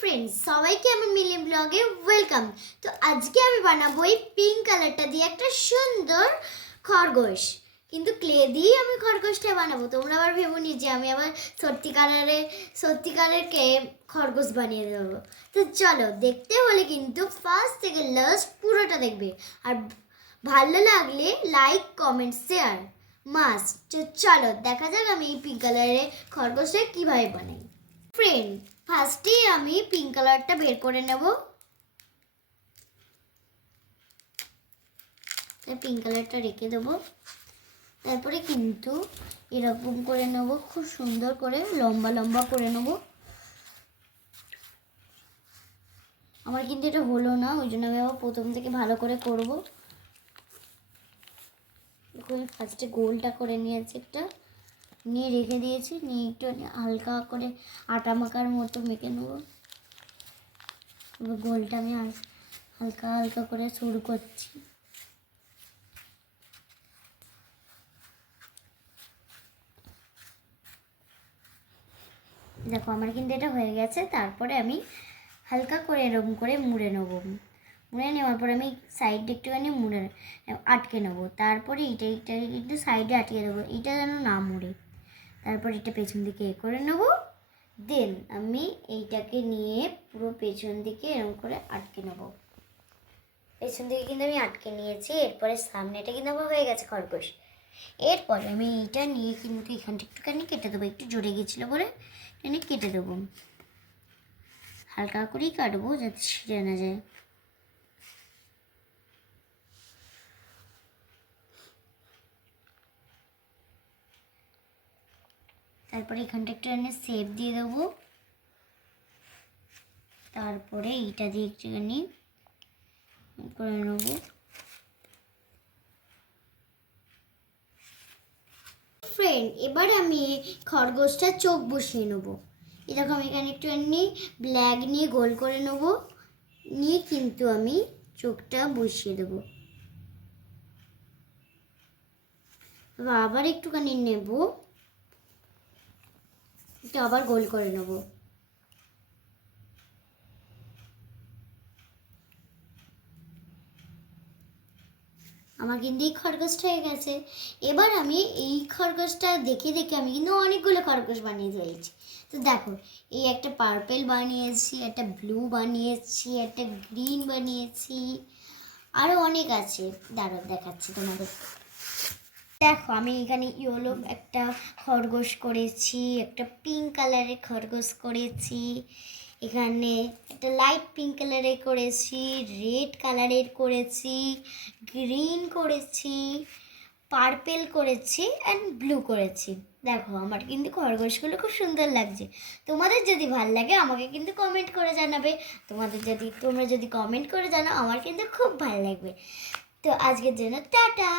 Friends, সবাইকে আমার million ব্লগে ওয়েলকাম। তো আজকে আমি বানাবো এই পিঙ্ক কালারটা দিয়ে একটা সুন্দর খরগোশ, কিন্তু ক্লে দিয়ে আমি খরগোশটা বানাবো। তোমরা আবার ভেবোনি যে আমি আবার সত্যিকারের কে খরগোশ বানিয়ে দেবো। তো চলো, দেখতে হলে কিন্তু ফার্স্ট থেকে লাস্ট পুরোটা দেখবে, আর ভালো লাগলে লাইক কমেন্ট শেয়ার মাস্ট। তো চলো দেখা যাক আমি এই পিঙ্ক কালারের খরগোশটা কীভাবে বানাই। ফ্রেন্ড, ফার্স্টেই আমি পিঙ্ক কালারটা বের করে নেব। পিঙ্ক কালারটা রেখে দেবো। তারপরে কিন্তু এরকম করে নেব, খুব সুন্দর করে লম্বা লম্বা করে নেব। আমার কিন্তু এটা হলো না, ওই জন্য আমি আবার প্রথম থেকে ভালো করে করব। ফার্স্টে গোলটা করে নিয়েছি, একটা নিয়ে রেখে দিয়েছি, নিয়ে একটু হালকা করে আটা মাখার মতো মেখে নেব। গোলটা আমি হালকা হালকা করে শুরু করছি। দেখো আমার কিন্তু এটা হয়ে গেছে। তারপরে আমি হালকা করে এরকম করে মুড়ে নেব। মুড়ে নেওয়ার পর আমি সাইডে একটুখানি আটকে নেবো। তারপরে এটা একটু সাইডে আটকে দেবো, এটা যেন না মুড়ে। তারপর এটা পেছন দিকে করে নেবো। দেন আমি এইটাকে নিয়ে পুরো পেছন দিকে এরকম করে আটকে নেবো। পেছন দিকে কিন্তু আমি আটকে নিয়েছি। এরপরে সামনেটা কিন্তু আমার হয়ে গেছে খরগোশ। এরপরে আমি এইটা নিয়ে কিন্তু এখানটা একটুখানি কেটে দেবো, একটু জড়ে গেছিলো বলে এখানে কেটে দেবো। হালকা করেই কাটবো যাতে ছিঁড়ে না যায়। তারপরে এখানটা একটু শেপ দিয়ে দেবো। তারপরে এইটা দিয়ে একটুখানি করে নেবো। ফ্রেন্ড, এবার আমি খরগোশটা চোখ বসিয়ে নেবো। এরকম এখানে একটুখানি ব্ল্যাক নিয়ে গোল করে নেবো, নিয়ে কিন্তু আমি চোখটা বসিয়ে দেবো। আবার একটুখানি নেব, এটা আবার গোল করে নেব। আমার কিন্তু এই খরগোশটা হয়ে গেছে। এবার আমি এই খরগোশটা দেখে দেখে আমি কিন্তু অনেকগুলো খরগোশ বানিয়ে ফেলেছি। তো দেখো, এই একটা পার্পেল বানিয়েছি, একটা ব্লু বানিয়েছি, একটা গ্রিন বানিয়েছি, আরও অনেক আছে। দাঁড়াও দেখাচ্ছি তোমাদের। দেখো আমি এখানে ইয়েলো একটা খরগোশ করেছি, একটা পিঙ্ক কালারের খরগোশ করেছি, এখানে একটা লাইট পিঙ্ক কালারের করেছি, রেড কালারের করেছি, গ্রিন করেছি, পার্পেল করেছি অ্যান্ড ব্লু করেছি। দেখো আমার কিন্তু খরগোশগুলো খুব সুন্দর লাগছে। তোমাদের যদি ভালো লাগে আমাকে কিন্তু কমেন্ট করে জানাবে। তোমরা যদি কমেন্ট করে জানাও আমার কিন্তু খুব ভালো লাগবে। তো আজকের জন্য টাটা।